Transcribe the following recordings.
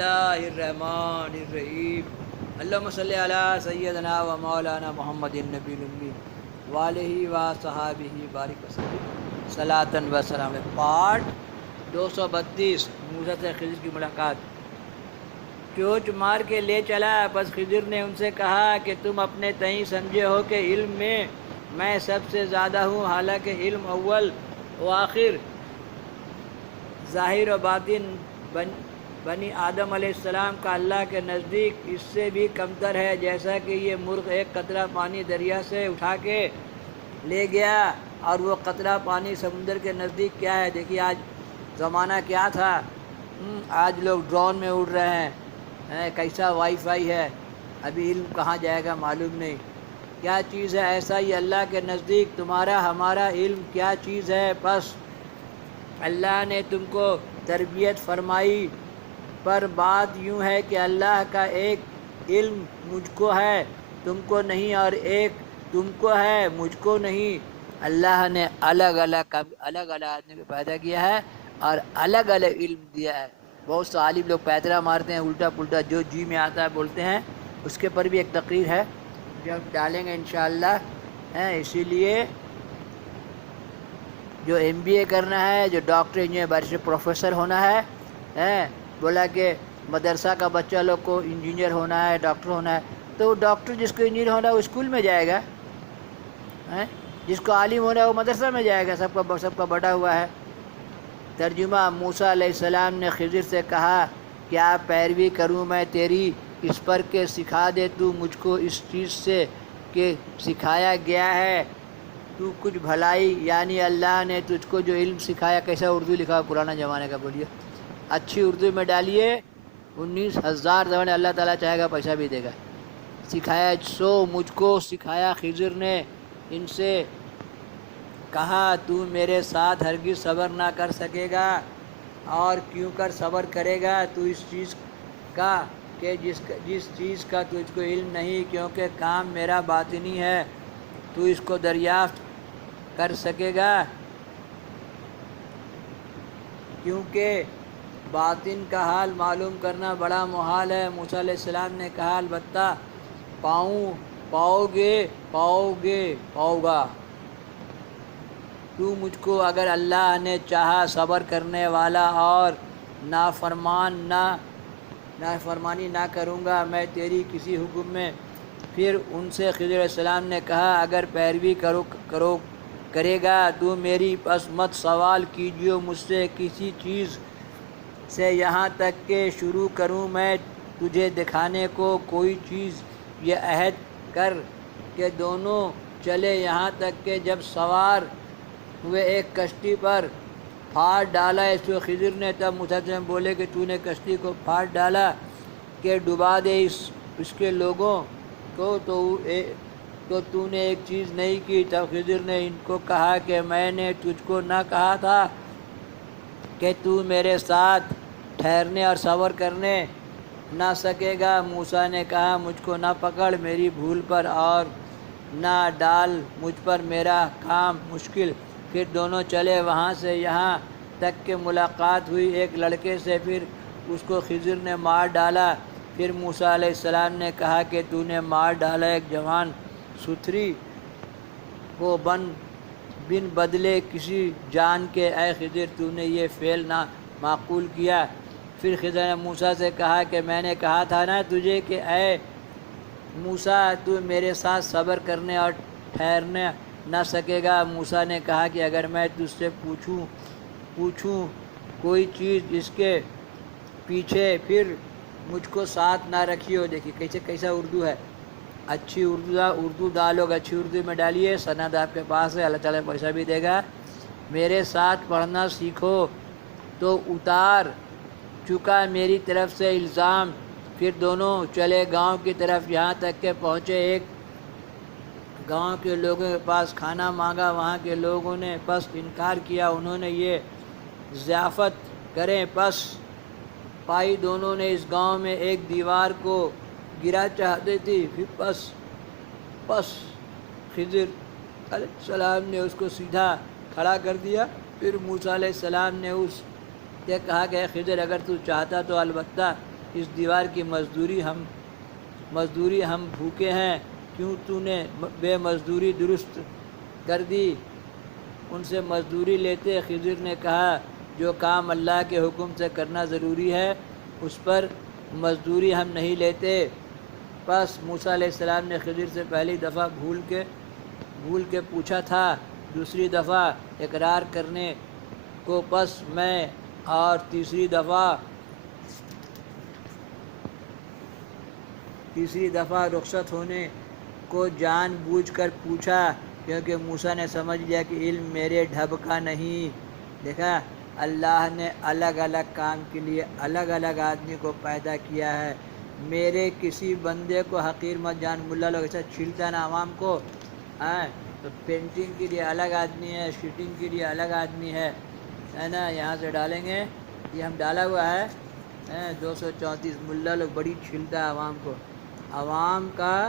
اللہ الرحمن الرحیم اللہم صلی علی سیدنا و مولانا محمد النبی الامی والہ و صحابہ بارک وسلم صلاۃ و سلام۔ پارٹ 232 موسیٰ سے خضر کی ملاقات۔ چوچ مار کے لے چلا، بس خضر نے ان سے کہا کہ تم اپنے تئیں سمجھے ہو کہ علم میں سب سے زیادہ ہوں، حالانکہ علم اول و آخر، ظاہر و باطن بنی آدم علیہ السلام کا اللہ کے نزدیک اس سے بھی کمتر ہے۔ جیسا کہ یہ مرغ ایک قطرہ پانی دریا سے اٹھا کے لے گیا اور وہ قطرہ پانی سمندر کے نزدیک کیا ہے۔ دیکھیے آج زمانہ کیا تھا، آج لوگ ڈرون میں اڑ رہے ہیں، کیسا وائی فائی ہے، ابھی علم کہاں جائے گا معلوم نہیں کیا چیز ہے۔ ایسا ہی اللہ کے نزدیک تمہارا ہمارا علم کیا چیز ہے۔ بس اللہ نے تم کو تربیت فرمائی، پر بات یوں ہے کہ اللہ کا ایک علم مجھ کو ہے تم کو نہیں، اور ایک تم کو ہے مجھ کو نہیں۔ اللہ نے الگ الگ آدمی کو پیدا کیا ہے اور الگ الگ علم دیا ہے۔ بہت سے عالم لوگ پیدرا مارتے ہیں الٹا پلٹا، جو جی میں آتا ہے بولتے ہیں، اس کے پر بھی ایک تقریر ہے جو ہم ڈالیں گے انشاءاللہ۔ اسی لیے جو ایم بی اے کرنا ہے، جو ڈاکٹر انجینئر بارش پروفیسر ہونا ہے، بولا کہ مدرسہ کا بچہ لوگ کو انجینئر ہونا ہے، ڈاکٹر ہونا ہے، تو وہ ڈاکٹر جس کو انجینئر ہونا ہے وہ اسکول میں جائے گا، جس کو عالم ہونا ہے وہ مدرسہ میں جائے گا، سب کا بڑا ہوا ہے۔ ترجمہ: موسیٰ علیہ السلام نے خضر سے کہا کیا پیروی کروں میں تیری اس پر کہ سکھا دے تو مجھ کو اس چیز سے کہ سکھایا گیا ہے تو کچھ بھلائی، یعنی اللہ نے تجھ کو جو علم سکھایا۔ کیسا اردو لکھا پرانا زمانے کا، بولیے اچھی اردو میں ڈالیے، 19,000 زبان، اللہ تعالیٰ چاہے گا پیسہ بھی دے گا۔ سکھایا سو مجھ کو سکھایا، خضر نے ان سے کہا تو میرے ساتھ ہرگز صبر نہ کر سکے گا، اور کیوں کر صبر کرے گا تو اس چیز کا کہ جس چیز کا تجھ کو علم نہیں، کیونکہ کام میرا باطنی ہے، تو اس کو دریافت کر سکے گا، کیونکہ باطن کا حال معلوم کرنا بڑا محال ہے۔ موسیٰ علیہ السلام نے کہا البتہ پاؤ گا تو مجھ کو، اگر اللہ نے چاہا صبر کرنے والا اور نافرمانی نہ کروں گا میں تیری کسی حکم میں۔ پھر ان سے خضر علیہ السلام نے کہا اگر پیروی کرے گا تو میری، پس مت سوال کیجیے مجھ سے کسی چیز سے، یہاں تک کہ شروع کروں میں تجھے دکھانے کو کوئی چیز۔ یہ عہد کر کہ دونوں چلے، یہاں تک کہ جب سوار ہوئے ایک کشتی پر پھاڑ ڈالا اس کو خضر نے، تب موسیٰ سے بولے کہ تو نے کشتی کو پھاڑ ڈالا کہ ڈبا دے اس کے لوگوں کو، تو نے ایک چیز نہیں کی۔ تب خضر نے ان کو کہا کہ میں نے تجھ کو نہ کہا تھا کہ تو میرے ساتھ ٹھہرنے اور صبر کرنے نہ سکے گا۔ موسیٰ نے کہا مجھ کو نہ پکڑ میری بھول پر، اور نہ ڈال مجھ پر میرا کام مشکل۔ پھر دونوں چلے وہاں سے یہاں تک کہ ملاقات ہوئی ایک لڑکے سے، پھر اس کو خضر نے مار ڈالا۔ پھر موسیٰ علیہ السلام نے کہا کہ تو نے مار ڈالا ایک جوان ستھری کو بن بدلے کسی جان کے، اے خضر تو نے یہ فعل نہ معقول کیا۔ پھر خضر نے موسیٰ سے کہا کہ میں نے کہا تھا نا تجھے کہ اے موسیٰ تو میرے ساتھ صبر کرنے اور ٹھہرنے نہ سکے گا۔ موسیٰ نے کہا کہ اگر میں تجھ سے پوچھوں کوئی چیز اس کے پیچھے، پھر مجھ کو ساتھ نہ رکھیو۔ دیکھیے کیسا اردو ہے، اچھی اردو ڈالو، اچھی اردو میں ڈالیے، سند آپ کے پاس ہے، اللہ تعالیٰ پیسہ بھی دے گا۔ میرے ساتھ پڑھنا سیکھو تو اتار چکا میری طرف سے الزام۔ پھر دونوں چلے گاؤں کی طرف، یہاں تک کہ پہنچے ایک گاؤں کے لوگوں کے پاس کھانا مانگا، وہاں کے لوگوں نے پس انکار کیا، انہوں نے یہ ضیافت کریں پس پائی۔ دونوں نے اس گاؤں میں ایک دیوار کو گرا چاہتے تھی، پھر پس خضر علیہ السلام نے اس کو سیدھا کھڑا کر دیا۔ پھر موسیٰ علیہ السلام نے اس سے کہا کہ اے خضر اگر تو چاہتا تو البتہ اس دیوار کی مزدوری ہم بھوکے ہیں، کیوں تو نے بے مزدوری درست کر دی؟ ان سے مزدوری لیتے۔ خضر نے کہا جو کام اللہ کے حکم سے کرنا ضروری ہے اس پر مزدوری ہم نہیں لیتے۔ پس موسیٰ علیہ السلام نے خضر سے پہلی دفعہ بھول کے پوچھا تھا، دوسری دفعہ اقرار کرنے کو، پس میں اور تیسری دفعہ رخصت ہونے کو جان بوجھ کر پوچھا، کیونکہ موسیٰ نے سمجھ لیا کہ علم میرے ڈھب کا نہیں۔ دیکھا، اللہ نے الگ الگ کام کے لیے الگ الگ آدمی کو پیدا کیا ہے۔ میرے کسی بندے کو حقیر مت جان۔ ملا لوگ ایسا چھیلتا ہے نا عوام کو، تو پینٹنگ کے لیے الگ آدمی ہے، شوٹنگ کے لیے الگ آدمی ہے نا۔ یہاں سے ڈالیں گے، یہ ہم ڈالا ہوا ہے 234۔ ملا لوگ بڑی چھیلتا ہے عوام کو۔ عوام کا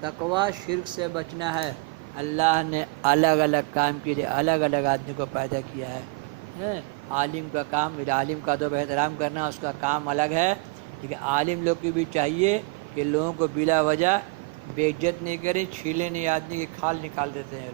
تقوی شرک سے بچنا ہے۔ اللہ نے الگ الگ کام کے لیے الگ الگ آدمی کو پیدا کیا ہے۔ عالم کا کام، عالم کا تو احترام کرنا، اس کا کام الگ ہے، لیکن عالم لوگ کی بھی چاہیے کہ لوگوں کو بلا وجہ بے عزت نہیں کریں، چھیلے نہیں، آدمی کی کھال نکال دیتے ہیں لوگ۔